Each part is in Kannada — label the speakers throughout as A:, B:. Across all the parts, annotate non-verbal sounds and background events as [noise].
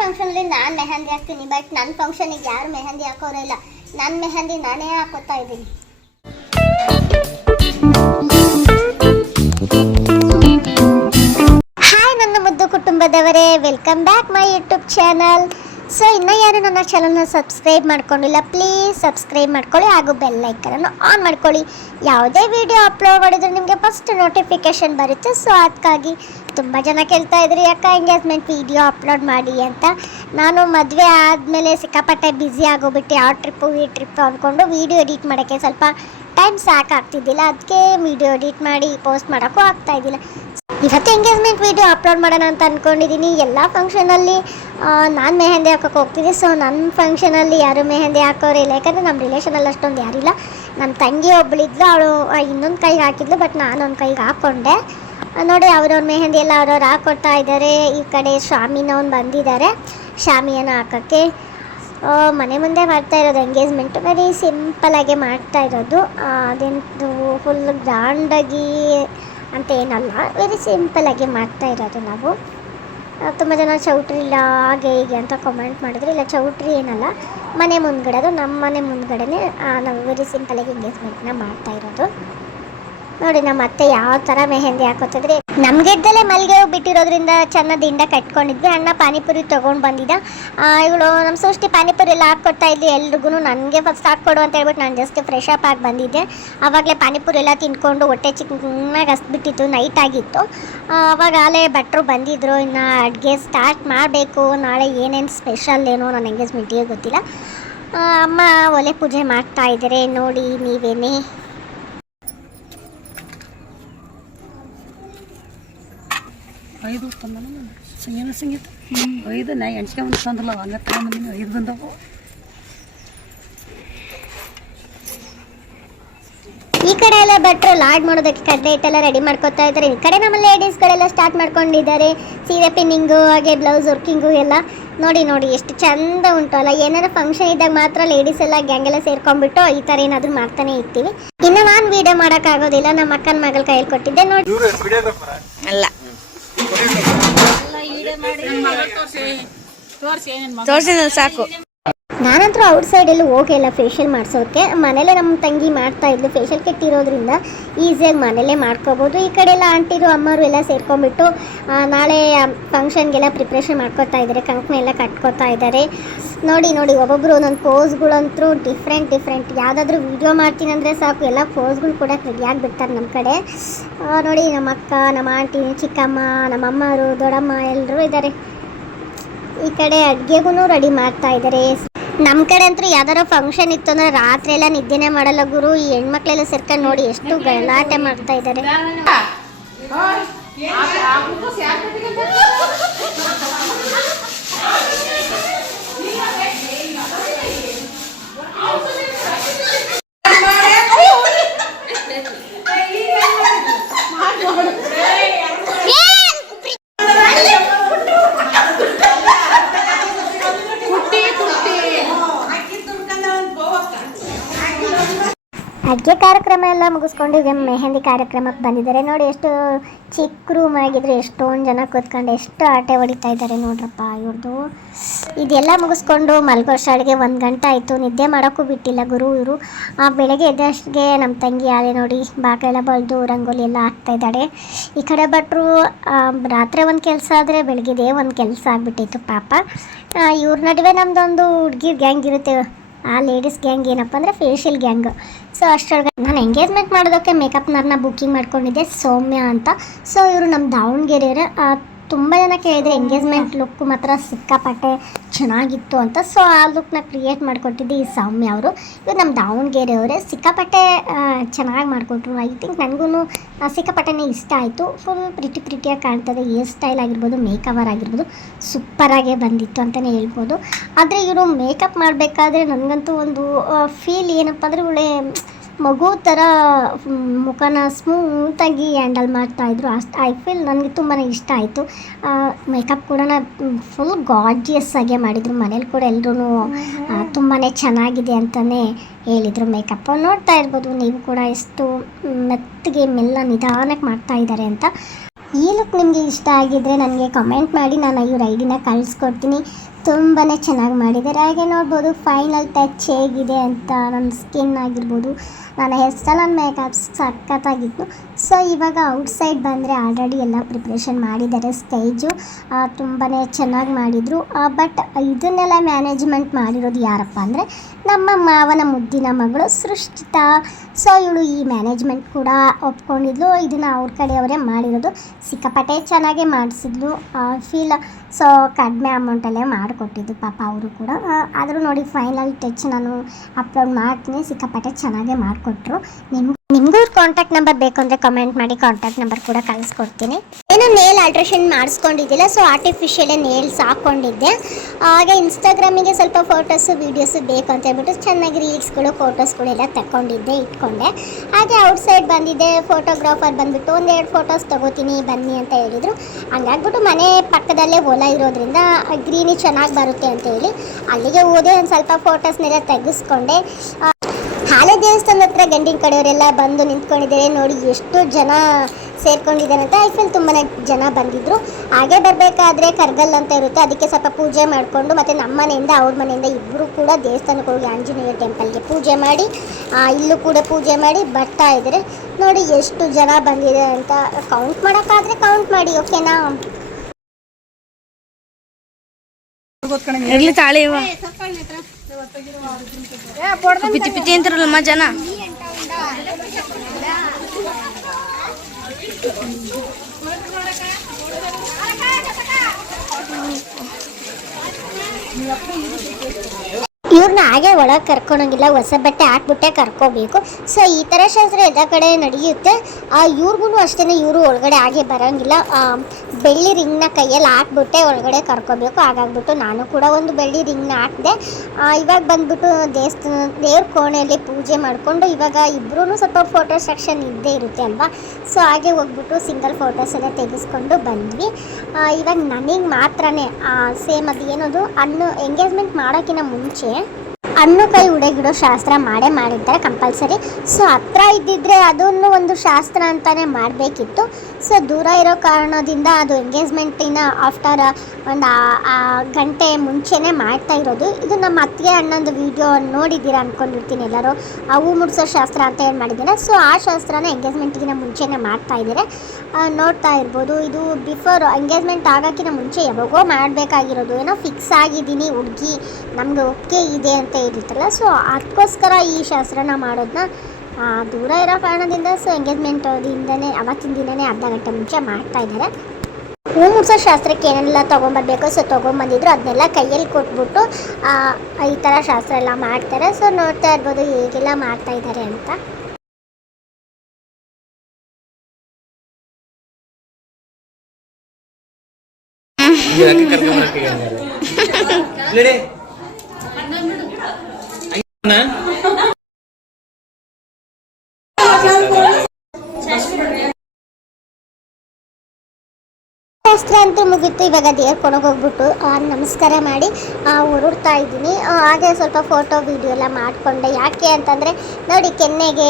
A: ಫಂಕ್ಷನಲ್ಲಿ ನಾನು ಮೆಹಂದಿ ಹಾಕ್ತೀನಿ ಬಟ್ ನನ್ನ ಫಂಕ್ಷನಿಗೆ ಯಾರು ಮೆಹಂದಿ ಹಾಕೋರಿಲ್ಲ. ನನ್ನ ಮೆಹಂದಿ ನಾನೇ ಹಾಕೋತಾ ಇದ್ದೀನಿ. ಹಾಯ್ ನನ್ನ ಮುದ್ದು ಕುಟುಂಬದವರೇ. Welcome back my YouTube channel so ಇನ್ನೂ ಯಾರು ನನ್ನ ಚಾನಲ್ನ ಸಬ್ಸ್ಕ್ರೈಬ್ ಮಾಡ್ಕೊಂಡಿಲ್ಲ ಪ್ಲೀಸ್ ಸಬ್ಸ್ಕ್ರೈಬ್ ಮಾಡ್ಕೊಳ್ಳಿ ಹಾಗೂ ಬೆಲ್ ಐಕನನ್ನು ಆನ್ ಮಾಡ್ಕೊಳ್ಳಿ. ಯಾವುದೇ ವಿಡಿಯೋ ಅಪ್ಲೋಡ್ ಮಾಡಿದ್ರೆ ನಿಮಗೆ ಫಸ್ಟ್ ನೋಟಿಫಿಕೇಶನ್ ಬರುತ್ತೆ. ಸೊ ಅದಕ್ಕಾಗಿ ತುಂಬ ಜನ ಕೇಳ್ತಾ ಇದ್ರಿ, ಯಾಕೆ ಎಂಗೇಜ್ಮೆಂಟ್ ವಿಡಿಯೋ ಅಪ್ಲೋಡ್ ಮಾಡಿ? ಅಂತ. ನಾನು ಮದುವೆ ಆದಮೇಲೆ ಸಿಕ್ಕಾಪಟ್ಟೆ ಬ್ಯುಸಿ ಆಗೋಗ್ಬಿಟ್ಟು ಆ ಟ್ರಿಪ್ಪು ಈ ಟ್ರಿಪ್ಪು ಅಂದ್ಕೊಂಡು ವಿಡಿಯೋ ಎಡಿಟ್ ಮಾಡೋಕ್ಕೆ ಸ್ವಲ್ಪ ಟೈಮ್ ಸಾಕಾಗ್ತಿದ್ದಿಲ್ಲ. ಅದಕ್ಕೆ ವಿಡಿಯೋ ಎಡಿಟ್ ಮಾಡಿ ಪೋಸ್ಟ್ ಮಾಡೋಕ್ಕೂ ಆಗ್ತಾಯಿದ್ದಿಲ್ಲ ಇವತ್ತು ಎಂಗೇಜ್ಮೆಂಟ್ ವಿಡಿಯೋ ಅಪ್ಲೋಡ್ ಮಾಡೋಣ ಅಂತ ಅಂದ್ಕೊಂಡಿದ್ದೀನಿ ಎಲ್ಲ ಫಂಕ್ಷನಲ್ಲಿ ನಾನು ಮೆಹಂದಿ ಹಾಕೋಕೆ ಹೋಗ್ತೀನಿ. ಸೊ ನನ್ನ ಫಂಕ್ಷನಲ್ಲಿ ಯಾರು ಮೆಹಂದಿ ಹಾಕೋರಿಲ್ಲ ಯಾಕಂದರೆ ನಮ್ಮ ರಿಲೇಷನಲ್ಲಿ ಅಷ್ಟೊಂದು ಯಾರಿಲ್ಲ ನಮ್ಮ ತಂಗಿ ಒಬ್ಬಳಿದ್ಲು ಅವಳು ಇನ್ನೊಂದು ಕೈಗೆ ಹಾಕಿದ್ಲು ಬಟ್ ನಾನು ಒಂದು ಕೈಗೆ ಹಾಕ್ಕೊಂಡೆ ನೋಡಿ ಅವ್ರವ್ರ ಮೆಹಂದಿ ಎಲ್ಲ ಅವ್ರವ್ರು ಹಾಕ್ಕೊಡ್ತಾ ಇದ್ದಾರೆ ಈ ಕಡೆ ಸ್ವಾಮಿನವನು ಬಂದಿದ್ದಾರೆ ಶಾಮಿಯನ್ನು ಹಾಕೋಕ್ಕೆ. ಮನೆ ಮುಂದೆ ಮಾಡ್ತಾ ಇರೋದು ಎಂಗೇಜ್ಮೆಂಟು ವೆರಿ ಸಿಂಪಲಾಗಿ ಮಾಡ್ತಾ ಇರೋದು. ಅದೆಂತೂ ಫುಲ್ ಗ್ರ್ಯಾಂಡಾಗಿ ಅಂತ ಏನಲ್ಲ ವೆರಿ ಸಿಂಪಲಾಗಿ ಮಾಡ್ತಾ ಇರೋದು ನಾವು. ತುಂಬ ಜನ ಚೌಟ್ರಿ ಇಲ್ಲ, ಹಾಗೆ ಹೀಗೆ ಅಂತ ಕಮೆಂಟ್ ಮಾಡಿದ್ರು. ಇಲ್ಲ, ಚೌಟ್ರಿ ಏನಲ್ಲ, ಮನೆ ಮುಂದ್ಗಡೆ. ಅದು ನಮ್ಮ ಮನೆ ಮುಂದ್ಗಡೆನೇ ನಾವು ವೆರಿ ಸಿಂಪಲಾಗಿ ಎಂಗೇಜ್ಮೆಂಟ್ನ ಮಾಡ್ತಾ ಇರೋದು. ನೋಡಿ ನಮ್ಮ ಅತ್ತೆ ಯಾವ ಥರ ಮೆಹಂದಿ ಹಾಕೋತಿದ್ರೆ. ನಮ್ಮ ಮಲ್ಗೆ ಬಿಟ್ಟಿರೋದ್ರಿಂದ ಚೆನ್ನ ದಿಂಡ ಕಟ್ಕೊಂಡಿದ್ವಿ. ಅಣ್ಣ ಪಾನಿಪುರಿ ತೊಗೊಂಡು ಬಂದಿದ್ದ ಇವಳು ನಮ್ಮ ಸೃಷ್ಟಿ ಪಾನಿಪುರಿ ಎಲ್ಲ ಹಾಕ್ಕೊಡ್ತಾ ಇದ್ವಿ ಎಲ್ರಿಗೂ ನನಗೆ ಫಸ್ಟ್ ಹಾಕ್ಕೊಡು ಅಂತ ಹೇಳ್ಬಿಟ್ಟು ನಾನು ಜಸ್ಟ್ ಫ್ರೆಶ್ ಅಪ್ ಆಗಿ ಬಂದಿದ್ದೆ. ಆವಾಗಲೇ ಪಾನಿಪುರಿ ಎಲ್ಲ ತಿನ್ಕೊಂಡು ಹೊಟ್ಟೆ ಚಿಕ್ಕನಾಗಿ ಹಸ್ಬಿಟ್ಟಿತ್ತು ನೈಟ್ ಆಗಿತ್ತು. ಆವಾಗ ಅವಾಗ ಆಲೇ ಭಟ್ರು ಬಂದಿದ್ರು, ಇನ್ನು ಅಡುಗೆ ಸ್ಟಾರ್ಟ್ ಮಾಡಬೇಕು, ನಾಳೆ ಏನೇನು ಸ್ಪೆಷಲ್ ಏನೋ ನನ್ನ ಎಂಗೇಜ್ಮೆಂಟಿಗೆ ಗೊತ್ತಿಲ್ಲ. ಅಮ್ಮ ಒಲೆ ಪೂಜೆ ಮಾಡ್ತಾ ಇದ್ದಾರೆ ನೋಡಿ ನೀವೇನೇ
B: ಐದು ಸಂಗೀತ ಸಂಗೀತ. ಐದು ನಾ ಹಂಗೆ ತಗೊಂಬಂದಿನಿ ಐದು ಬಂದವು.
A: ಈ ಕಡೆ ಎಲ್ಲ ಭಟ್ರು ಲಾಡ್ ಮಾಡೋದಕ್ಕೆ ಕಡ್ಡೆ ಹಿಟ್ಟೆಲ್ಲ ರೆಡಿ ಮಾಡ್ಕೊತಾ ಇದ್ದಾರೆ. ಈ ಕಡೆ ನಮ್ಮ ಲೇಡೀಸ್ಗಳೆಲ್ಲ ಸ್ಟಾರ್ಟ್ ಮಾಡ್ಕೊಂಡಿದ್ದಾರೆ. ಸೀರೆ ಪಿನ್ನಿಂಗು ಹಾಗೆ ಬ್ಲೌಸ್ ವರ್ಕಿಂಗು ಎಲ್ಲ. ನೋಡಿ ನೋಡಿ ಎಷ್ಟು ಚಂದ ಉಂಟು ಅಲ್ಲ. ಏನಾದ್ರು ಫಂಕ್ಷನ್ ಇದ್ದಾಗ ಮಾತ್ರ ಲೇಡೀಸ್ ಎಲ್ಲ ಗ್ಯಾಂಗ್ ಎಲ್ಲ ಸೇರ್ಕೊಂಡ್ಬಿಟ್ಟು ಈ ಥರ ಏನಾದರೂ ಮಾಡ್ತಾನೆ ಇರ್ತೀವಿ. ಇನ್ನು ನಾನು ವೀಡಿಯೋ ಮಾಡೋಕ್ಕಾಗೋದಿಲ್ಲ ನಮ್ಮ ಅಕ್ಕನ ಮಗಳ ಕೈಯಲ್ಲಿ ಕೊಟ್ಟಿದ್ದೆ. ನೋಡಿ.
C: ಅಲ್ಲ. ತೋರಿಸಿದ ಸಾಕು
A: ನಾನಂತರೂ ಔಟ್ ಸೈಡೆಲ್ಲೂ ಹೋಗಿಲ್ಲ ಫೇಶಿಯಲ್ ಮಾಡಿಸೋಕ್ಕೆ ಮನೇಲೇ ನಮ್ಮ ತಂಗಿ ಮಾಡ್ತಾ ಫೇಶಿಯಲ್ ಕೆಟ್ಟಿರೋದ್ರಿಂದ ಈಸಿಯಾಗಿ ಮನೇಲೇ ಮಾಡ್ಕೋಬೋದು. ಈ ಕಡೆ ಎಲ್ಲ ಆಂಟಿರು ಅಮ್ಮರು ಎಲ್ಲ ಸೇರ್ಕೊಂಡ್ಬಿಟ್ಟು ನಾಳೆ ಫಂಕ್ಷನ್ಗೆಲ್ಲ ಪ್ರಿಪ್ರೇಷನ್ ಮಾಡ್ಕೋತಾ ಇದ್ದಾರೆ. ಕಂಕಣ ಎಲ್ಲ ಕಟ್ಕೋತಾ ಇದ್ದಾರೆ. ನೋಡಿ ನೋಡಿ ಒಬ್ಬೊಬ್ಬರು ಒಂದೊಂದು ಪೋಸ್ಗಳಂತೂ ಡಿಫ್ರೆಂಟ್ ಡಿಫ್ರೆಂಟ್ ಯಾವುದಾದ್ರೂ ವೀಡಿಯೋ ಮಾಡ್ತೀನಿ ಅಂದರೆ ಸಾಕು. ಎಲ್ಲ ಪೋಸ್ಗಳು ಕೂಡ ರೆಡಿ ಆಗಿಬಿಡ್ತಾರೆ ನಮ್ಮ ಕಡೆ. ನೋಡಿ, ನಮ್ಮ ಅಕ್ಕ, ನಮ್ಮ ಆಂಟಿ ಚಿಕ್ಕಮ್ಮ, ನಮ್ಮ ಅಮ್ಮರು, ದೊಡ್ಡಮ್ಮ ಎಲ್ಲರೂ ಇದ್ದಾರೆ. ಈ ಕಡೆ ಅಡುಗೆಗೂ ರೆಡಿ ಮಾಡ್ತಾ ಇದ್ದಾರೆ. ನಮ್ಮ ಕಡೆ ಅಂತೂ ಯಾವ್ದಾರ ಫಂಕ್ಷನ್ ಇತ್ತು ಅಂದ್ರೆ ರಾತ್ರಿ ಎಲ್ಲ ನಿದ್ದೆನೆ ಮಾಡಲ್ಲ ಗುರು. ಈ ಹೆಣ್ಮಕ್ಳೆಲ್ಲ ಸೇರ್ಕೊಂಡು ನೋಡಿ ಎಷ್ಟು ಗಲಾಟೆ ಮಾಡ್ತಾ ಇದ್ದಾರೆ. ಅಡುಗೆ ಕಾರ್ಯಕ್ರಮ ಎಲ್ಲ ಮುಗಿಸ್ಕೊಂಡು ಈಗ ಮೆಹಂದಿ ಕಾರ್ಯಕ್ರಮಕ್ಕೆ ಬಂದಿದ್ದಾರೆ. ನೋಡಿ ಎಷ್ಟು ಚಿಕ್ಕ ರೂಮ್ ಆಗಿದ್ರು ಎಷ್ಟೊಂದು ಜನ ಕೂತ್ಕೊಂಡು ಎಷ್ಟು ಆಟೆ ಹೊಡಿತಾ ಇದ್ದಾರೆ ನೋಡ್ರಪ್ಪ ಇವ್ರದ್ದು ಇದೆಲ್ಲ ಮುಗಿಸ್ಕೊಂಡು ಮಲ್ಗೋಷ್ಟಾಳಿಗೆ ಒಂದು ಗಂಟೆ ಆಯಿತು. ನಿದ್ದೆ ಮಾಡೋಕ್ಕೂ ಬಿಟ್ಟಿಲ್ಲ ಗುರು ಇವರು. ಆ ಬೆಳಗ್ಗೆ ಎದ್ದಷ್ಟಿಗೆ ನಮ್ಮ ತಂಗಿ ಆಲೆ ನೋಡಿ ಬಾಗಿಲೆಲ್ಲ ಬಳ್ದು ರಂಗೋಲಿ ಎಲ್ಲ ಹಾಕ್ತಾ ಇದ್ದಾಳೆ. ಈ ಕಡೆ ಭಟ್ರು ರಾತ್ರಿ ಒಂದು ಕೆಲಸ ಆದರೆ ಬೆಳಗ್ಗೆದೇ ಒಂದು ಕೆಲಸ ಆಗಿಬಿಟ್ಟಿತ್ತು ಪಾಪ. ಇವ್ರ ನಡುವೆ ನಮ್ಮದೊಂದು ಹುಡುಗಿ, ಗ್ಯಾಂಗ್ ಇರುತ್ತೆ. ಆ ಲೇಡೀಸ್ ಗ್ಯಾಂಗ್ ಏನಪ್ಪ ಅಂದರೆ ಫೇಶಿಯಲ್ ಗ್ಯಾಂಗ್ ಸೊ ಅಷ್ಟರೊಳಗೆ ನಾನು ಎಂಗೇಜ್ಮೆಂಟ್ ಮಾಡೋದಕ್ಕೆ ಮೇಕಪ್ನವ್ರನ್ನ ಬುಕ್ಕಿಂಗ್ ಮಾಡ್ಕೊಂಡಿದ್ದೆ, ಸೌಮ್ಯ ಅಂತ. ಸೊ ಇವರು ನಮ್ಮ ದಾವಣಗೆರೆಯವ್ರೆ. ತುಂಬ ಜನ ಕೇಳಿದರೆ ಎಂಗೇಜ್ಮೆಂಟ್ ಲುಕ್ ಮಾತ್ರ ಸಿಕ್ಕಾಪಟ್ಟೆ ಚೆನ್ನಾಗಿತ್ತು ಅಂತ. ಸೊ ಆ ಲುಕ್ನ ಕ್ರಿಯೇಟ್ ಮಾಡಿಕೊಟ್ಟಿದ್ದು ಈ ಸೌಮ್ಯ ಅವರು. ಇವಾಗ ನಮ್ಮ ದಾವಣಗೆರೆ ಅವರೇ. ಸಿಕ್ಕಾಪಟ್ಟೆ ಚೆನ್ನಾಗಿ ಮಾಡಿಕೊಟ್ರು. ಐ ಥಿಂಕ್ ನನಗೂ ಸಿಕ್ಕಾಪಟ್ಟೆನೇ ಇಷ್ಟ ಆಯಿತು. ಫುಲ್ ಪ್ರಿಟಿ ಪ್ರಿಟಿಯಾಗಿ ಕಾಣ್ತದೆ. ಹೇರ್ ಸ್ಟೈಲ್ ಆಗಿರ್ಬೋದು ಮೇಕವರ್ ಆಗಿರ್ಬೋದು ಸೂಪರಾಗೇ ಬಂದಿತ್ತು ಅಂತಲೇ ಹೇಳ್ಬೋದು. ಆದರೆ ಇವರು ಮೇಕಪ್ ಮಾಡಬೇಕಾದ್ರೆ ನನಗಂತೂ ಒಂದು ಫೀಲ್ ಏನಪ್ಪ ಅಂದರೆ ಒಳ್ಳೆ ಮಗು ಥರ ಮುಖನ ಸ್ಮೂತಾಗಿ ಹ್ಯಾಂಡಲ್ ಮಾಡ್ತಾಯಿದ್ರು ಅಷ್ಟು ಐ ಫೀಲ್ ನನಗೆ ತುಂಬಾ ಇಷ್ಟ ಆಯಿತು. ಮೇಕಪ್ ಕೂಡ ಫುಲ್ ಗಾಡ್ಜಿಯಸ್ ಆಗಿ ಮಾಡಿದರು. ಮನೇಲಿ ಕೂಡ ಎಲ್ಲರೂ ತುಂಬಾ ಚೆನ್ನಾಗಿದೆ ಅಂತಲೇ ಹೇಳಿದರು ಮೇಕಪ್ ನೋಡ್ತಾ ಇರ್ಬೋದು ನೀವು ಕೂಡ ಎಷ್ಟು ಮೆತ್ತಗೆ ಮೆಲ್ಲ ನಿಧಾನಕ್ಕೆ ಮಾಡ್ತಾ ಇದ್ದಾರೆ ಅಂತ. ಈ ಲುಕ್ ನಿಮಗೆ ಇಷ್ಟ ಆಗಿದ್ದರೆ ನನಗೆ ಕಮೆಂಟ್ ಮಾಡಿ. ನಾನು ಇವ್ರ ಐಡಿನ ಕಳಿಸ್ಕೊಡ್ತೀನಿ. ತುಂಬಾ ಚೆನ್ನಾಗಿ ಮಾಡಿದ್ದಾರೆ. ಹಾಗೆ ನೋಡ್ಬೋದು ಫೈನಲ್ ಟಚ್ ಹೇಗಿದೆ ಅಂತ ನನ್ನ ಸ್ಕಿನ್ ಆಗಿರ್ಬೋದು, ನನ್ನ ಹೇರ್ ಸ್ಟೈಲ್ ನನ್ನ ಮೇಕಪ್ ಸಖತ್ತಾಗಿತ್ತು. ಸೊ ಇವಾಗ ಔಟ್ಸೈಡ್ ಬಂದರೆ ಆಲ್ರೆಡಿ ಎಲ್ಲ ಪ್ರಿಪ್ರೇಷನ್ ಮಾಡಿದ್ದಾರೆ ಸ್ಟೇಜು ತುಂಬಾ ಚೆನ್ನಾಗಿ ಮಾಡಿದರು. ಬಟ್ ಇದನ್ನೆಲ್ಲ ಮ್ಯಾನೇಜ್ಮೆಂಟ್ ಮಾಡಿರೋದು ಯಾರಪ್ಪ ಅಂದರೆ, ನಮ್ಮ ಮಾವನ ಮುದ್ದಿನ ಮಗಳು ಸೃಷ್ಟಿತಾ. ಸೊ ಇವಳು ಈ ಮ್ಯಾನೇಜ್ಮೆಂಟ್ ಕೂಡ ಒಪ್ಕೊಂಡಿದ್ಲು. ಇದನ್ನು ಅವ್ರ ಕಡೆಯವರೇ ಮಾಡಿರೋದು. ಸಿಕ್ಕಾಪಟ್ಟೆ ಚೆನ್ನಾಗೇ ಮಾಡಿಸಿದ್ಲು. ಫೀಲ್ ಸೊ ಕಡಿಮೆ ಅಮೌಂಟಲ್ಲೇ ಮಾಡಿಕೊಟ್ಟಿದ್ದು ಪಾಪ ಅವರು ಕೂಡ. ಆದರೂ ನೋಡಿ ಫೈನಲ್ ಟಚ್ ನಾನು ಅಪ್ಲೋಡ್ ಮಾಡ್ತೀನಿ. ಸಿಕ್ಕಾಪಟ್ಟೆ ಚೆನ್ನಾಗೇ ಮಾಡಿಕೊಟ್ರು. ನಿಮ್ಗೆ ನಿಮಗೂ ಇವ್ರ ಕಾಂಟ್ಯಾಕ್ಟ್ ನಂಬರ್ ಬೇಕು ಅಂದರೆ ಕಮೆಂಟ್ ಮಾಡಿ ಕಾಂಟ್ಯಾಕ್ಟ್ ನಂಬರ್ ಕೂಡ ಕಳಿಸ್ಕೊಡ್ತೀನಿ. ಏನೋ ನೇಲ್ ಆಲ್ಟ್ರೇಷನ್ ಮಾಡಿಸ್ಕೊಂಡಿದ್ದಿಲ್ಲ ಸೊ ಆರ್ಟಿಫಿಷಿಯಲೇ ನೇಲ್ಸ್ ಹಾಕೊಂಡಿದ್ದೆ ಹಾಗೆ ಇನ್ಸ್ಟಾಗ್ರಾಮಿಗೆ ಸ್ವಲ್ಪ ಫೋಟೋಸು ವೀಡಿಯೋಸು ಬೇಕು ಅಂತ ಹೇಳ್ಬಿಟ್ಟು ಚೆನ್ನಾಗಿ ರೀಲ್ಸ್ಗಳು ಫೋಟೋಸ್ಗಳೆಲ್ಲ ತಗೊಂಡಿದ್ದೆ ಇಟ್ಕೊಂಡೆ. ಹಾಗೆ ಔಟ್ಸೈಡ್ ಬಂದಿದ್ದೆ ಫೋಟೋಗ್ರಾಫರ್ ಬಂದ್ಬಿಟ್ಟು ಒಂದೆರಡು ಫೋಟೋಸ್ ತಗೋತೀನಿ, ಬನ್ನಿ ಅಂತ ಹೇಳಿದರು. ಹಂಗಾಗ್ಬಿಟ್ಟು ಮನೆ ಪಕ್ಕದಲ್ಲೇ ಹೊಲ ಇರೋದ್ರಿಂದ ಗ್ರೀನಿ ಚೆನ್ನಾಗಿ ಬರುತ್ತೆ ಅಂತ ಹೇಳಿ ಅಲ್ಲಿಗೆ ಹೋದೆ, ಒಂದು ಸ್ವಲ್ಪ ಫೋಟೋಸ್ನೆಲ್ಲ ತೆಗೆಸ್ಕೊಂಡೆ. ಹಾಲೆ ದೇವಸ್ಥಾನದ ಹತ್ರ ಗಂಡಿನ ಕಡೆಯವರೆಲ್ಲ ಬಂದು ನಿಂತ್ಕೊಂಡಿದ್ದಾರೆ. ನೋಡಿ ಎಷ್ಟು ಜನ ಸೇರ್ಕೊಂಡಿದ್ದಾರೆ ಅಂತ. ಐಫಲ್ ತುಂಬಾ ಜನ ಬಂದಿದ್ರು. ಹಾಗೆ ಬರಬೇಕಾದ್ರೆ ಕರ್ಗಲ್ ಅಂತ ಇರುತ್ತೆ. ಅದಕ್ಕೆ ಸ್ವಲ್ಪ ಪೂಜೆ ಮಾಡಿಕೊಂಡು ಮತ್ತು ನಮ್ಮ ಮನೆಯಿಂದ, ಅವ್ರ ಮನೆಯಿಂದ ಇಬ್ಬರು ಕೂಡ ದೇವಸ್ಥಾನಕ್ಕೆ ಹೋಗಿ ಆಂಜನೇಯ ಟೆಂಪಲ್ಗೆ ಪೂಜೆ ಮಾಡಿ ಇಲ್ಲೂ ಕೂಡ ಪೂಜೆ ಮಾಡಿ ಬರ್ತಾ ಇದ್ದಾರೆ. ನೋಡಿ ಎಷ್ಟು ಜನ ಬಂದಿದೆ ಅಂತ. ಕೌಂಟ್ ಮಾಡೋಕ್ಕಾದರೆ ಕೌಂಟ್ ಮಾಡಿ ಓಕೆನಾ
C: ಇರ್ಲಿ ತಾಳಿ ಇವ. ಪಿತಿ ಪಿತಿ ಅಂತಾರಲ್ಲಮ್ಮ ಜನ.
A: ಇವ್ರನ್ನ ಹಾಗೆ ಒಳಗೆ ಕರ್ಕೊಳಂಗಿಲ್ಲ ಹೊಸ ಬಟ್ಟೆ ಹಾಕ್ಬಿಟ್ಟೆ ಕರ್ಕೋಬೇಕು. ಸೊ ಈ ಥರ ಶಾಸ್ತ್ರ ಎಲ್ಲ ಕಡೆ ನಡೆಯುತ್ತೆ. ಇವ್ರಿಗೂ ಅಷ್ಟೇ ಇವರು ಒಳಗಡೆ ಹಾಗೆ ಬರೋಂಗಿಲ್ಲ. ಆ, ಬೆಳ್ಳಿ ರಿಂಗ್ನ ಕೈಯಲ್ಲಿ ಹಾಕ್ಬಿಟ್ಟೆ, ಒಳಗಡೆ ಕರ್ಕೋಬೇಕು. ಹಾಗಾಗ್ಬಿಟ್ಟು ನಾನು ಕೂಡ ಒಂದು ಬೆಳ್ಳಿ ರಿಂಗ್ನ ಹಾಕಿದೆ. ಇವಾಗ ಬಂದ್ಬಿಟ್ಟು ದೇವಸ್ಥಾನ ದೇವ್ರ ಕೋಣೆಯಲ್ಲಿ ಪೂಜೆ ಮಾಡಿಕೊಂಡು ಇವಾಗ ಇಬ್ಬರೂ ಸ್ವಲ್ಪ ಫೋಟೋ ಸೆಕ್ಷನ್ ಇದ್ದೇ ಇರುತ್ತೆ ಅಲ್ವಾ? ಸೊ ಹಾಗೆ ಹೋಗ್ಬಿಟ್ಟು ಸಿಂಗಲ್ ಫೋಟೋಸ್ ಎಲ್ಲ ತೆಗೆಸ್ಕೊಂಡು ಬಂದ್ವಿ. ಇವಾಗ ನನಗೆ ಮಾತ್ರನೇ ಸೇಮ್ ಅದು, ಏನದು, ಅನ್ನು ಎಂಗೇಜ್ಮೆಂಟ್ ಮಾಡೋಕ್ಕಿಂತ ಮುಂಚೆ ಹಣ್ಣು ಕೈ ಉಡೆಗಿಡೋ ಶಾಸ್ತ್ರ ಮಾಡೇ ಮಾಡಿರ್ತಾರೆ ಕಂಪಲ್ಸರಿ. ಸೊ, ಹತ್ರ ಇದ್ದಿದ್ರೆ ಅದನ್ನು ಒಂದು ಶಾಸ್ತ್ರ ಅಂತಾನೆ ಮಾಡಬೇಕಿತ್ತು. ಸೊ, ದೂರ ಇರೋ ಕಾರಣದಿಂದ ಅದು ಎಂಗೇಜ್ಮೆಂಟಿನ ಆಫ್ಟರ್ ಒಂದು ಗಂಟೆ ಮುಂಚೆನೇ ಮಾಡ್ತಾ ಇರೋದು. ಇದು ನಮ್ಮ ಅತ್ತಿಗೆ ಅಣ್ಣಂದು ವಿಡಿಯೋ ನೋಡಿದ್ದೀರಾ ಅಂದ್ಕೊಂಡಿರ್ತೀನಿ ಎಲ್ಲರೂ. ಅವು ಮುಡ್ಸೋ ಶಾಸ್ತ್ರ ಅಂತ ಏನು ಮಾಡಿದ್ದಾರೆ. ಸೊ, ಆ ಶಾಸ್ತ್ರನ ಎಂಗೇಜ್ಮೆಂಟಿಗಿನ ಮುಂಚೆನೇ ಮಾಡ್ತಾ ಇದ್ದಾರೆ. ನೋಡ್ತಾ ಇರ್ಬೋದು. ಇದು ಬಿಫೋರ್ ಎಂಗೇಜ್ಮೆಂಟ್ ಆಗೋಕ್ಕಿಂತ ಮುಂಚೆ ಯಾವಾಗೋ ಮಾಡಬೇಕಾಗಿರೋದು. ಏನೋ ಫಿಕ್ಸ್ ಆಗಿದ್ದೀನಿ, ಹುಡುಗಿ, ನಮಗೆ ಒಪ್ಪಿಗೆ ಇದೆ ಅಂತ ಹೇಳಿರ್ತಲ್ಲ ಸೊ ಅದಕ್ಕೋಸ್ಕರ ಈ ಶಾಸ್ತ್ರನ ಮಾಡೋದನ್ನ ಆ, ದೂರ ಇರೋ ಕಾರಣದಿಂದ ಸೊ ಎಂಗೇಜ್ಮೆಂಟ್ ಅವತ್ತಿನ ದಿನನೇ ಅರ್ಧ ಗಂಟೆ ಮುಂಚೆ ಮಾಡ್ತಾ ಇದ್ದಾರೆ. ಹೂ ಮುಗಿಸೋ ಶಾಸ್ತ್ರಕ್ಕೆ ಏನೆಲ್ಲ ತೊಗೊಂಬರ್ಬೇಕು ಸೊ ತೊಗೊಂಬಂದಿದ್ರು ಅದನ್ನೆಲ್ಲ ಕೈಯಲ್ಲಿ ಕೊಟ್ಬಿಟ್ಟು ಆ, ಈ ಥರ ಶಾಸ್ತ್ರ ಎಲ್ಲ ಮಾಡ್ತಾರೆ. ಸೊ ನೋಡ್ತಾ ಇರ್ಬೋದು ಹೇಗೆಲ್ಲ ಮಾಡ್ತಾ ಇದ್ದಾರೆ ಅಂತ. [laughs]
D: ಇಲ್ಲಡೆ
A: ಶಾಸ್ತ್ರ ಅಂತೂ ಮುಗೀತು ಇವಾಗ ದೇವ್ರ ಕೊನೆಗೆ ಹೋಗ್ಬಿಟ್ಟು ನಮಸ್ಕಾರ ಮಾಡಿ ಆ, ಹೊರಡ್ತಾ ಇದ್ದೀನಿ. ಹಾಗೆ ಸ್ವಲ್ಪ ಫೋಟೋ ವಿಡಿಯೋ ಎಲ್ಲ ಮಾಡಿಕೊಂಡೆ. ಯಾಕೆ ಅಂತಂದರೆ ನೋಡಿ ಕೆನ್ನೆಗೆ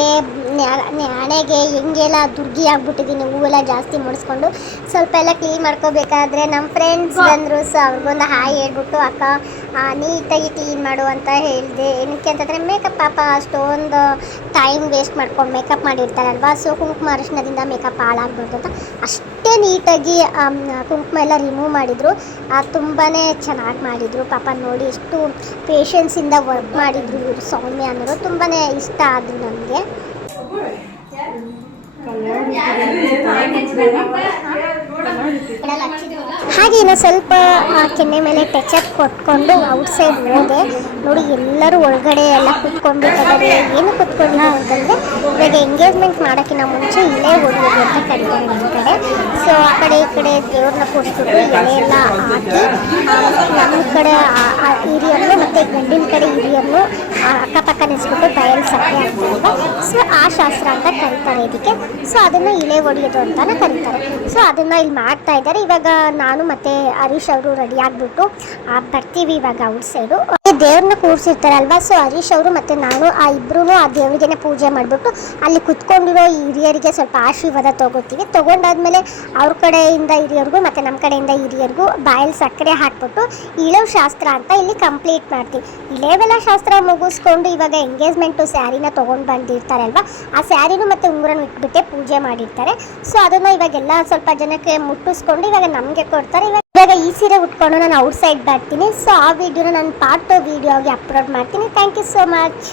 A: ಹಣೆಗೆ ಹೆಂಗೆಲ್ಲ ದುರ್ಗಿ ಆಗ್ಬಿಟ್ಟಿದ್ದೀನಿ. ಹೂವೆಲ್ಲ ಜಾಸ್ತಿ ಮುಡಿಸ್ಕೊಂಡು ಸ್ವಲ್ಪ ಎಲ್ಲ ಕ್ಲೀನ್ ಮಾಡ್ಕೋಬೇಕಾದ್ರೆ ನಮ್ಮ ಫ್ರೆಂಡ್ಸ್ ಬಂದರು ಸೊ ಅವ್ರಿಗೊಂದು ಹಾಯ್ ಹೇಳ್ಬಿಟ್ಟು ಅಕ್ಕ ನೀಟಾಗಿ ಕ್ಲೀನ್ ಮಾಡು ಅಂತ ಹೇಳಿದೆ. ಏನಕ್ಕೆ ಅಂತಂದರೆ ಮೇಕಪ್ ಪಾಪ ಅಷ್ಟೊಂದು ಟೈಮ್ ವೇಸ್ಟ್ ಮಾಡ್ಕೊಂಡು ಮೇಕಪ್ ಮಾಡಿರ್ತಾರಲ್ವ? ಸೊ ಕುಂಕುಮ ಅರಿಶಿಣದಿಂದ ಮೇಕಪ್ ಹಾಳಾಗ್ಬಾರ್ದು ಅಂತ ಅಷ್ಟೇ ನೀಟಾಗಿ ಕುಂಕುಮ ಎಲ್ಲ ರಿಮೂವ್ ಮಾಡಿದರು. ತುಂಬಾ ಚೆನ್ನಾಗಿ ಮಾಡಿದರು. ಪಾಪ ನೋಡಿ ಎಷ್ಟು ಪೇಷನ್ಸಿಂದ ವರ್ಕ್ ಮಾಡಿದರು ಇವರು ಸೌಮ್ಯ ಅನ್ನೋರು. ತುಂಬಾ ಇಷ್ಟ ಆದರು ನನಗೆ ಹಾಗೆ ಇನ್ನು ಸ್ವಲ್ಪ ಕೆನ್ನೆ ಮೇಲೆ ಟಚಪ್ ಕೊಟ್ಕೊಂಡು ಔಟ್ಸೈಡ್ ಹೋದೆ ನೋಡಿ, ಎಲ್ಲರೂ ಒಳಗಡೆ ಎಲ್ಲ ಕುತ್ಕೊಂಡ್ಬಿಟ್ಟಿದ್ದಾರೆ. ಏನು ಕುತ್ಕೊಂಡಿಲ್ಲ ಅಂತಂದರೆ ಇವಾಗ ಎಂಗೇಜ್ಮೆಂಟ್ ಮಾಡೋಕ್ಕಿಂತ ಮುಂಚೆ ಇಲ್ಲೇ ಹೊಡಿಯೋದು ಅಂತ ಕರಿತಾರೆ ನಮ್ಮ ಕಡೆ. ಸೊ ಆ ಕಡೆ ಈ ಕಡೆ ದೇವ್ರನ್ನ ಕೂರಿಸ್ಬಿಟ್ಟು ಎಲೆ ಎಲ್ಲ ಹಾಕಿ ನಮ್ಮ ಕಡೆ ಹಿರಿಯರನ್ನು ಮತ್ತು ಗಂಡಿನ ಕಡೆ ಹಿರಿಯರನ್ನು ಅಕ್ಕಪಕ್ಕ ನಿಲ್ಸ್ಬಿಟ್ಟು ಬಯಲು ಸಕ್ಕರೆ ಅಂತ ಸೊ ಆ ಶಾಸ್ತ್ರ ಅಂತ ಕರೀತಾರೆ ಇದಕ್ಕೆ. ಸೊ ಅದನ್ನು ಇಲೆ ಹೊಡೆಯೋದು ಅಂತಾನೆ ಕರೀತಾರೆ. ಸೊ ಅದನ್ನು ಇಲ್ಲಿ ಮಾಡ್ತಾ ಇದ್ದಾರೆ. ಇವಾಗ ನಾನು ಮತ್ತು ಹರೀಶ್ ಅವರು ರೆಡಿ ಆಗಿಬಿಟ್ಟು ಬರ್ತೀವಿ ಇವಾಗ ಔಟ್ ಸೈಡು ದೇವ್ರನ್ನ ಕೂರಿಸಿರ್ತಾರಲ್ವಾ? ಸೊ ಹರೀಶ್ ಅವರು ಮತ್ತು ನಾನು, ಆ ಇಬ್ಬರೂ ಆ ದೇವರಿಗೆನೆ ಪೂಜೆ ಮಾಡಿಬಿಟ್ಟು ಅಲ್ಲಿ ಕುತ್ಕೊಂಡಿರೋ ಹಿರಿಯರಿಗೆ ಸ್ವಲ್ಪ ಆಶೀರ್ವಾದ ತೊಗೋತೀವಿ. ತೊಗೊಂಡಾದ್ಮೇಲೆ ಅವ್ರ ಕಡೆಯಿಂದ ಹಿರಿಯರಿಗೂ ಮತ್ತು ನಮ್ಮ ಕಡೆಯಿಂದ ಹಿರಿಯರಿಗೂ ಬಾಯಲ್ಲಿ ಸಕ್ಕರೆ ಹಾಕ್ಬಿಟ್ಟು ಇಳವ್ ಶಾಸ್ತ್ರ ಅಂತ ಇಲ್ಲಿ ಕಂಪ್ಲೀಟ್ ಮಾಡ್ತೀವಿ. ಇಳೆವೆಲ್ಲ ಶಾಸ್ತ್ರ ಮುಗಿಸ್ಕೊಂಡು ಇವಾಗ ಎಂಗೇಜ್ಮೆಂಟು ಸ್ಯಾರಿನ ತೊಗೊಂಡು ಬಂದಿರ್ತಾರಲ್ವಾ? ಆ ಸ್ಯಾರಿನೂ ಮತ್ತು ಉಂಗುರನ ಇಟ್ಬಿಟ್ಟೆ ಪೂಜೆ ಮಾಡಿರ್ತಾರೆ. ಸೊ ಅದನ್ನು ಇವಾಗೆಲ್ಲ ಸ್ವಲ್ಪ ಜನಕ್ಕೆ ಮುಟ್ಟಿಸ್ಕೊಂಡು ಇವಾಗ ನಮಗೆ ಕೊಡ್ತಾರೆ. ಇವಾಗ ಇವಾಗ ಈ ಸೀರೆ ಉಟ್ಕೊಂಡು ನಾನು ಔಟ್ಸೈಡ್ ಬರ್ತೀನಿ. ಸೊ ಆ ವಿಡಿಯೋನ ನಾನು ಪಾರ್ಟ್ ವಿಡಿಯೋಗೆ ಅಪ್ಲೋಡ್ ಮಾಡ್ತೀನಿ. Thank you so much